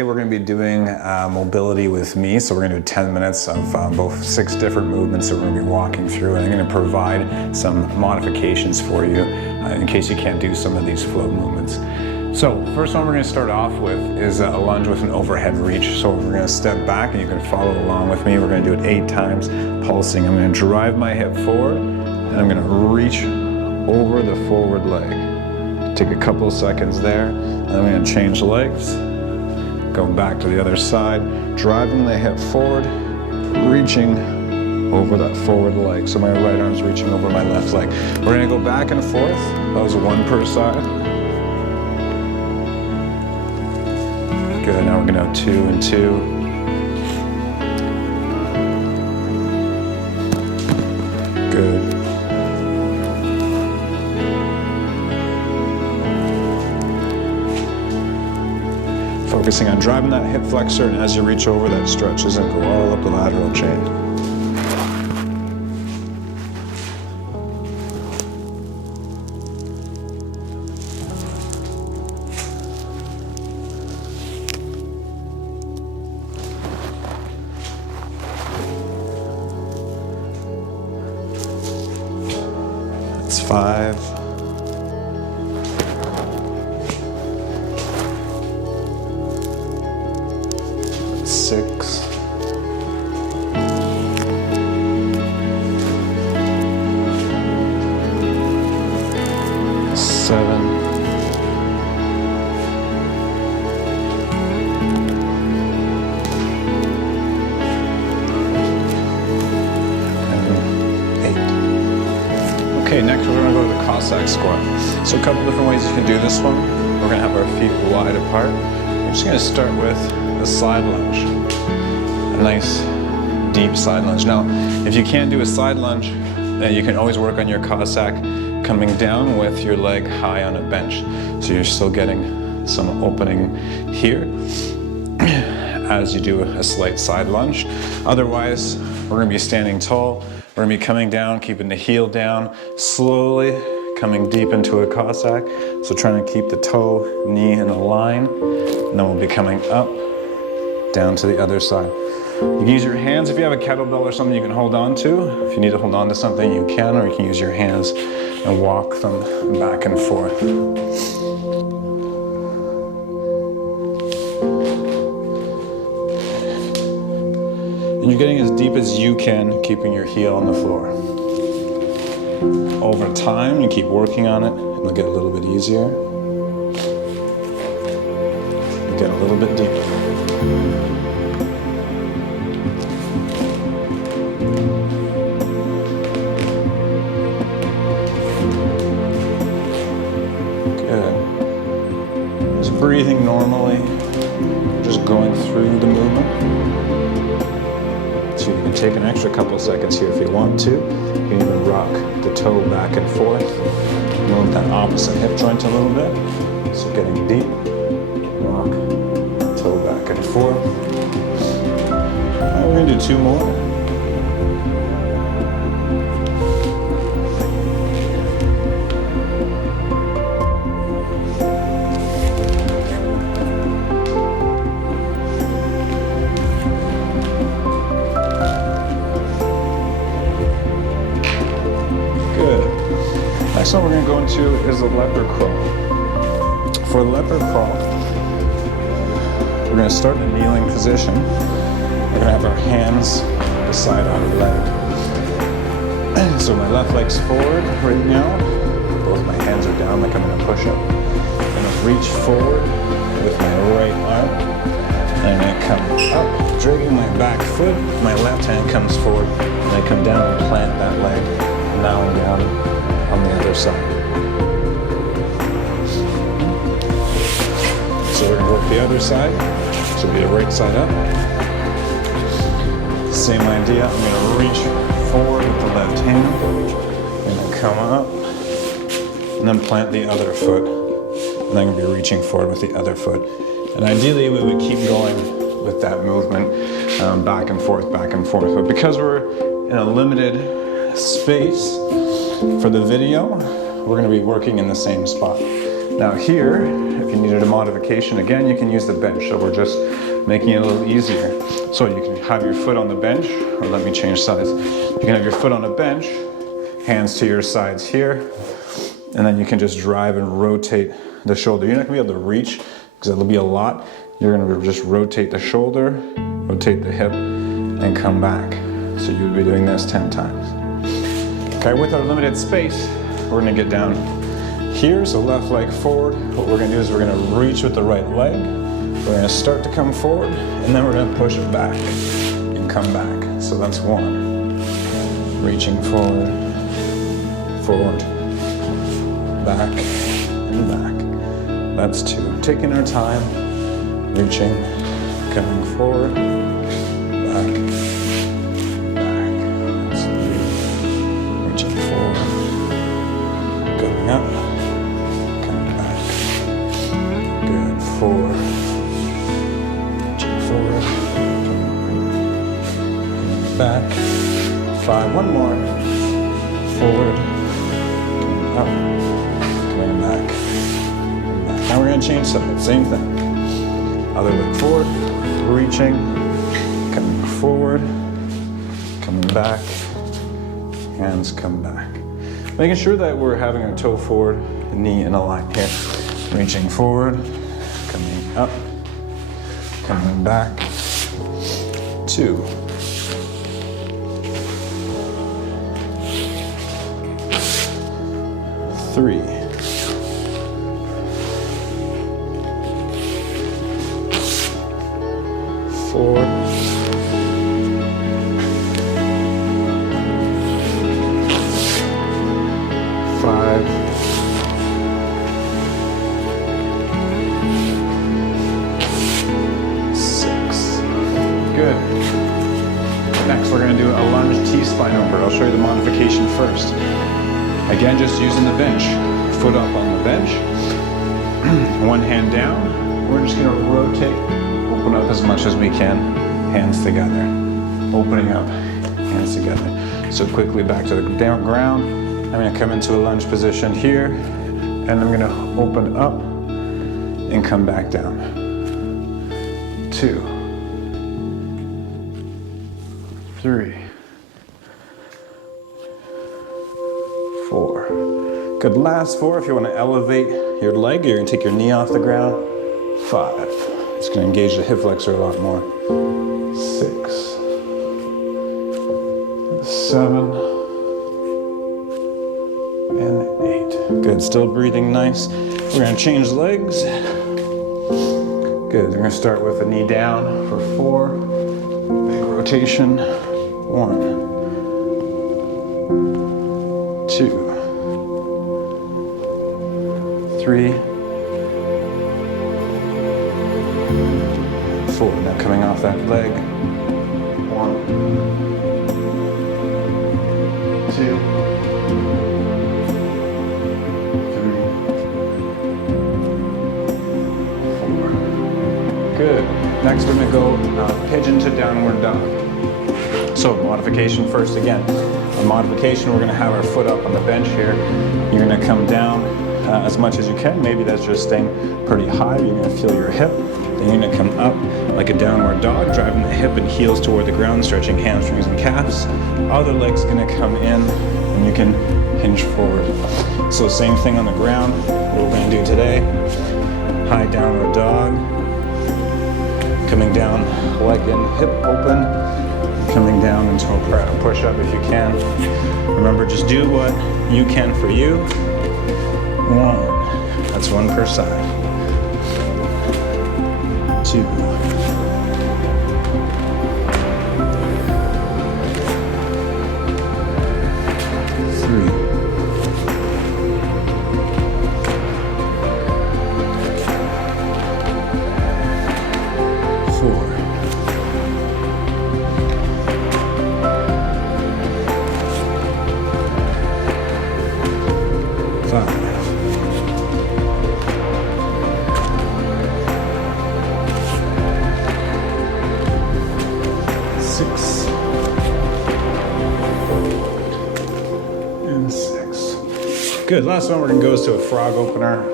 today we're going to be doing mobility with me. So we're going to do 10 minutes of both 6 different movements that we're going to be walking through, and I'm going to provide some modifications for you in case you can't do some of these flow movements. So first one we're going to start off with is a lunge with an overhead reach. So we're going to step back and you can follow along with me. We're going to do it 8 times, pulsing. I'm going to drive my hip forward and I'm going to reach over the forward leg. Take a couple seconds there, and I'm going to change legs, go back to the other side, driving the hip forward, reaching over that forward leg. So my right arm's reaching over my left leg. We're going to go back and forth. That was 1 per side. Good, now we're going to go 2 and 2. Good. Focusing on driving that hip flexor, and as you reach over, that stretches and go all up the lateral chain. That's 5. 6, 7, 8. Okay, next we're going to go to the Cossack Squat. So a couple different ways you can do this one. We're going to have our feet wide apart. We're just going to start with a side lunge. A nice deep side lunge. Now, if you can't do a side lunge, then you can always work on your Cossack coming down with your leg high on a bench. So you're still getting some opening here as you do a slight side lunge. Otherwise, we're going to be standing tall. We're going to be coming down, keeping the heel down, slowly coming deep into a Cossack. So trying to keep the toe, knee in a line. And then we'll be coming up, down to the other side. You can use your hands if you have a kettlebell or something you can hold on to. If you need to hold on to something, you can, or you can use your hands and walk them back and forth. And you're getting as deep as you can, keeping your heel on the floor. Over time, you keep working on it, and it'll get a little bit easier. You get a little bit deeper. Breathing normally, just going through the movement. So you can take an extra couple seconds here if you want to. You can even rock the toe back and forth. Move that opposite hip joint a little bit. So getting deep, rock, toe back and forth. And we're going to do 2 more. Next one we're going to go into is the Leopard Crawl. For the Leopard Crawl, we're going to start in a kneeling position. We're going to have our hands beside our leg. So my left leg's forward right now. Both my hands are down like I'm in a push-up. I'm going to reach forward with my right arm. And I come up, dragging my back foot. My left hand comes forward. And I come down and plant that leg. Now I'm down on the other side. So we're going to work the other side. So it'll be the right side up. Same idea. I'm going to reach forward with the left hand. And then come up. And then plant the other foot. And I'm going to be reaching forward with the other foot. And ideally we would keep going with that movement back and forth, back and forth. But because we're in a limited space for the video, we're going to be working in the same spot. Now here, if you needed a modification, again, you can use the bench. So we're just making it a little easier. So you can have your foot on the bench, or let me change sides. You can have your foot on a bench, hands to your sides here, and then you can just drive and rotate the shoulder. You're not gonna be able to reach, because it'll be a lot. You're gonna just rotate the shoulder, rotate the hip, and come back. So you would be doing this 10 times. Okay, with our limited space, we're gonna get down here, so left leg forward. What we're gonna do is we're gonna reach with the right leg. We're gonna start to come forward, and then we're gonna push it back and come back. So that's one. Reaching forward, forward, back, and back. That's two. Taking our time, reaching, coming forward, back, back. That's three. Reaching forward, going up, coming back. Good. Four. Reaching forward, coming back. Five. One more. Forward, coming up, coming back. Now we're going to change sides, same thing. Other leg forward, reaching, coming forward, coming back, hands come back. Making sure that we're having our toe forward, knee in a line here. Reaching forward, coming up, coming back, two. Three. 4, 5, 6. Good. Next, we're going to do a lunge T-spine over. I'll show you the modification first. Again, just using the bench. Foot up on the bench. One hand down. We're just going to rotate. Open up as much as we can, hands together. Opening up, hands together. So quickly back to the down ground. I'm gonna come into a lunge position here, and I'm gonna open up and come back down. 2, 3, 4. Good, last 4. If you wanna elevate your leg, you're gonna take your knee off the ground. 5. It's going to engage the hip flexor a lot more. 6, 7, and 8. Good, still breathing nice. We're going to change legs. Good, we're going to start with the knee down for 4. Big rotation. 1, 2, 3, 4. Now coming off that leg. 1, 2, 3, 4. Good. Next we're going to go pigeon to downward dog. So modification first again. A modification, we're going to have our foot up on the bench here. You're going to come down as much as you can. Maybe that's just staying pretty high. You're going to feel your hip. Then you're going to come up like a downward dog, driving the hip and heels toward the ground, stretching hamstrings and calves. Other leg's going to come in, and you can hinge forward. So same thing on the ground. What we're going to do today, high downward dog, coming down, leg in, hip open, coming down into a push-up if you can. Remember, just do what you can for you. 1. That's 1 per side. 2. 3. 4. 5. 6 and 6. Good. Last one we're going to go is to a frog opener.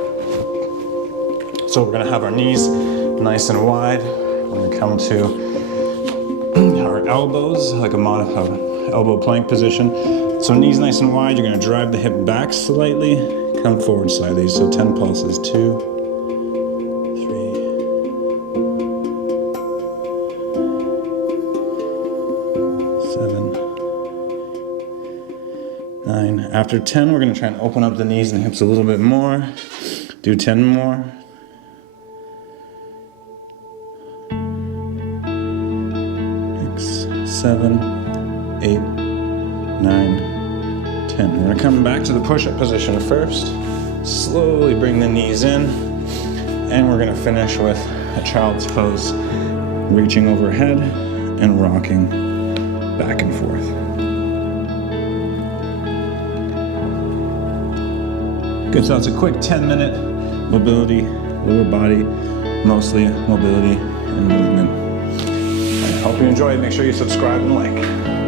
So we're gonna have our knees nice and wide. We're gonna come to our elbows, like a modified elbow plank position. So knees nice and wide, you're gonna drive the hip back slightly, come forward slightly. So 10 pulses, 2, 3, 7, 9. After 10, we're gonna try and open up the knees and hips a little bit more. Do 10 more. 6, 7, 8, 9, 10. We're gonna come back to the push-up position first. Slowly bring the knees in. And we're gonna finish with a child's pose. Reaching overhead and rocking back and forth. Good, so it's a quick 10-minute mobility, lower body, mostly mobility and movement. I hope you enjoyed. Make sure you subscribe and like.